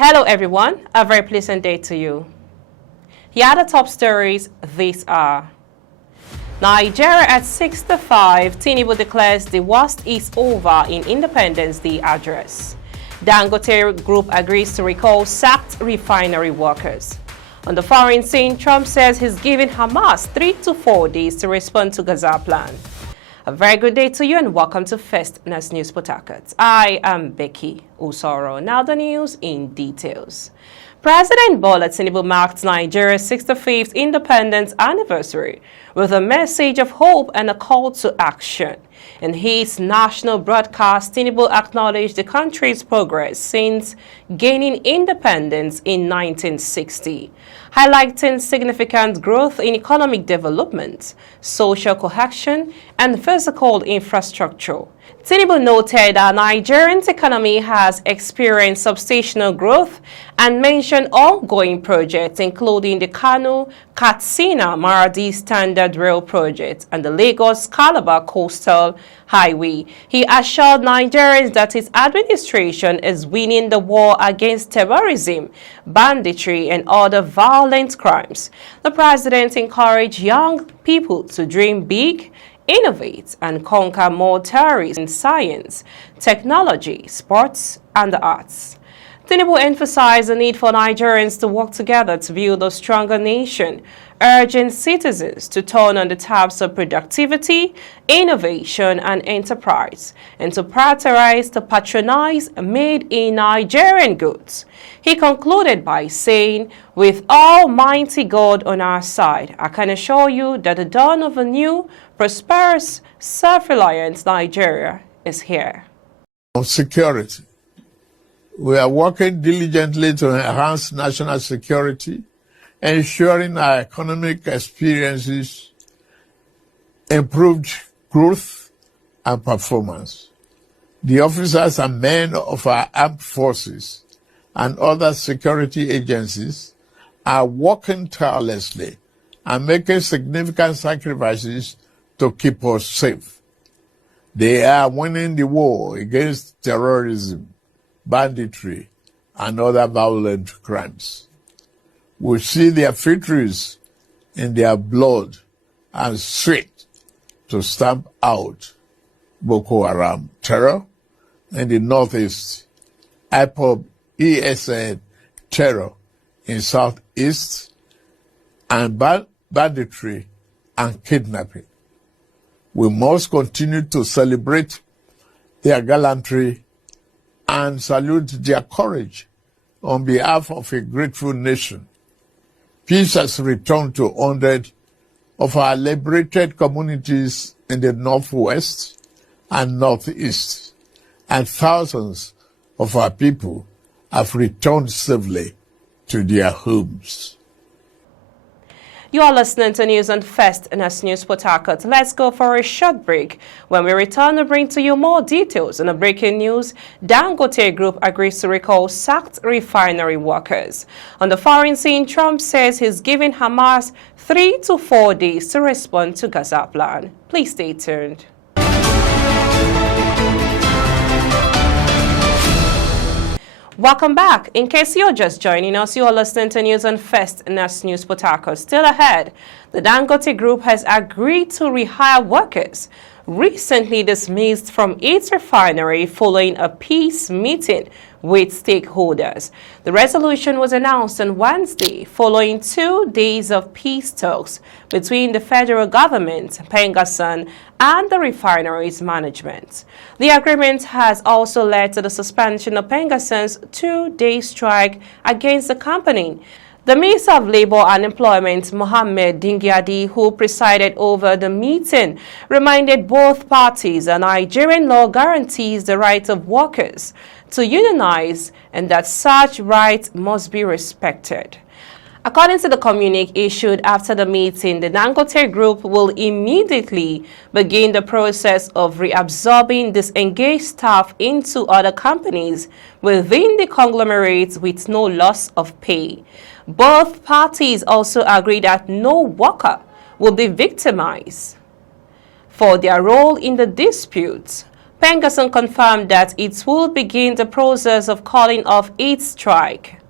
Hello everyone, a very pleasant day to you. Here are the top stories. These are: Nigeria at 65, Tinubu declares the worst is over in Independence Day address. Dangote Group agrees to recall sacked refinery workers. On the foreign scene, Trump says he's giving Hamas 3 to 4 days to respond to Gaza plan. A very good day to you and welcome to First News Port Harcourt. I am Becky Usoro. Now the news in details. President Bola Tinubu marked Nigeria's 65th independence anniversary with a message of hope and a call to action. In his national broadcast, Tinubu acknowledged the country's progress since gaining independence in 1960, highlighting significant growth in economic development, social cohesion, and physical infrastructure. Tinubu noted that Nigeria's economy has experienced substantial growth and mentioned ongoing projects including the Kano-Katsina-Maradi Standard Rail Project and the Lagos-Calabar Coastal Highway. He assured Nigerians that his administration is winning the war against terrorism, banditry, and other violent crimes. The president encouraged young people to dream big, innovate, and conquer more territories in science, technology, sports, and the arts. Tinubu emphasized the need for Nigerians to work together to build a stronger nation, urging citizens to turn on the taps of productivity, innovation, and enterprise, and to patronize made-in Nigerian goods. He concluded by saying, "With Almighty God on our side, I can assure you that the dawn of a new, prosperous, self-reliant Nigeria is here." On security, we are working diligently to enhance national security, ensuring our economic experiences improved growth and performance. The officers and men of our armed forces and other security agencies are working tirelessly and making significant sacrifices to keep us safe. They are winning the war against terrorism, banditry, and other violent crimes. We see their victories in their blood and sweat to stamp out Boko Haram terror in the northeast, IPOB ESN terror in southeast, and banditry and kidnapping. We must continue to celebrate their gallantry and salute their courage on behalf of a grateful nation. Peace has returned to 100 of our liberated communities in the northwest and northeast, and thousands of our people have returned safely to their homes. You are listening to news on First News Port Harcourt. Let's go for a short break. When we return, we'll bring to you more details. In the breaking news, Dangote Group agrees to recall sacked refinery workers. On the foreign scene, Trump says he's giving Hamas 3 to 4 days to respond to Gaza plan. Please stay tuned. Welcome back. In case you're just joining us, you are listening to news on First News Port Harcourt. Still ahead, the Dangote Group has agreed to rehire workers recently dismissed from its refinery following a peace meeting with stakeholders. The resolution was announced on Wednesday following 2 days of peace talks between the federal government, Pengassan, and the refinery's management. The agreement has also led to the suspension of Pengassan's 2-day strike against the company. The Minister of Labour and Employment, Mohammed Dingyadi, who presided over the meeting, reminded both parties that Nigerian law guarantees the right of workers to unionize and that such rights must be respected. According to the communique issued after the meeting, the Dangote Group will immediately begin the process of reabsorbing disengaged staff into other companies within the conglomerate with no loss of pay. Both parties also agreed that no worker will be victimized for their role in the dispute. Pengasson confirmed that it will begin the process of calling off its strike.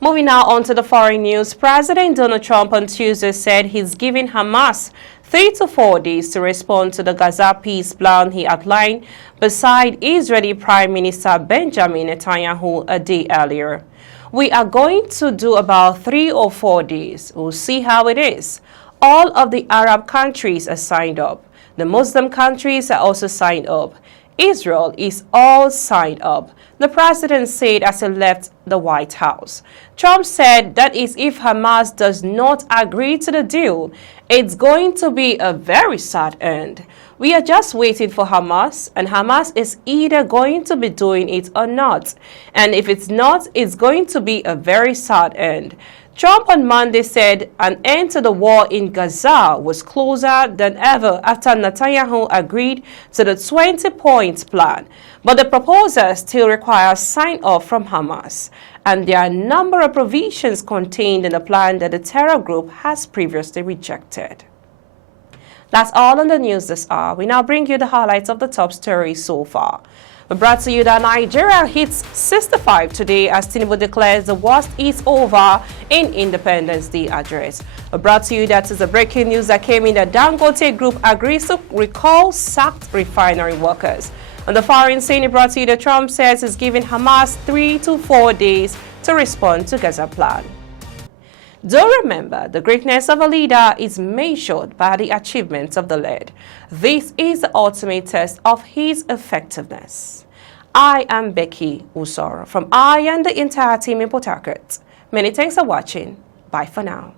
Moving now on to the foreign news, President Donald Trump on Tuesday said he's giving Hamas 3 to 4 days to respond to the Gaza peace plan he outlined beside Israeli Prime Minister Benjamin Netanyahu a day earlier. We are going to do about 3 or 4 days. We'll see how it is. All of the Arab countries are signed up. The Muslim countries are also signed up. Israel is all signed up, the president said as he left the White House. Trump said that is if Hamas does not agree to the deal, it's going to be a very sad end. We are just waiting for Hamas, and Hamas is either going to be doing it or not. And if it's not, it's going to be a very sad end. Trump on Monday said an end to the war in Gaza was closer than ever after Netanyahu agreed to the 20-point plan. But the proposal still requires sign-off from Hamas, and there are a number of provisions contained in the plan that the terror group has previously rejected. That's all on the news this hour. We now bring you the highlights of the top stories so far. We brought to you that Nigeria hits 65 today as Tinubu declares the worst is over in Independence Day address. We brought to you that is the breaking news that came in that Dangote Group agrees to recall sacked refinery workers. On the foreign scene, we brought to you that Trump says he's giving Hamas 3 to 4 days to respond to Gaza plan. Do remember, the greatness of a leader is measured by the achievements of the led. This is the ultimate test of his effectiveness. I am Becky Usoro from I and the entire team in Port Harcourt. Many thanks for watching. Bye for now.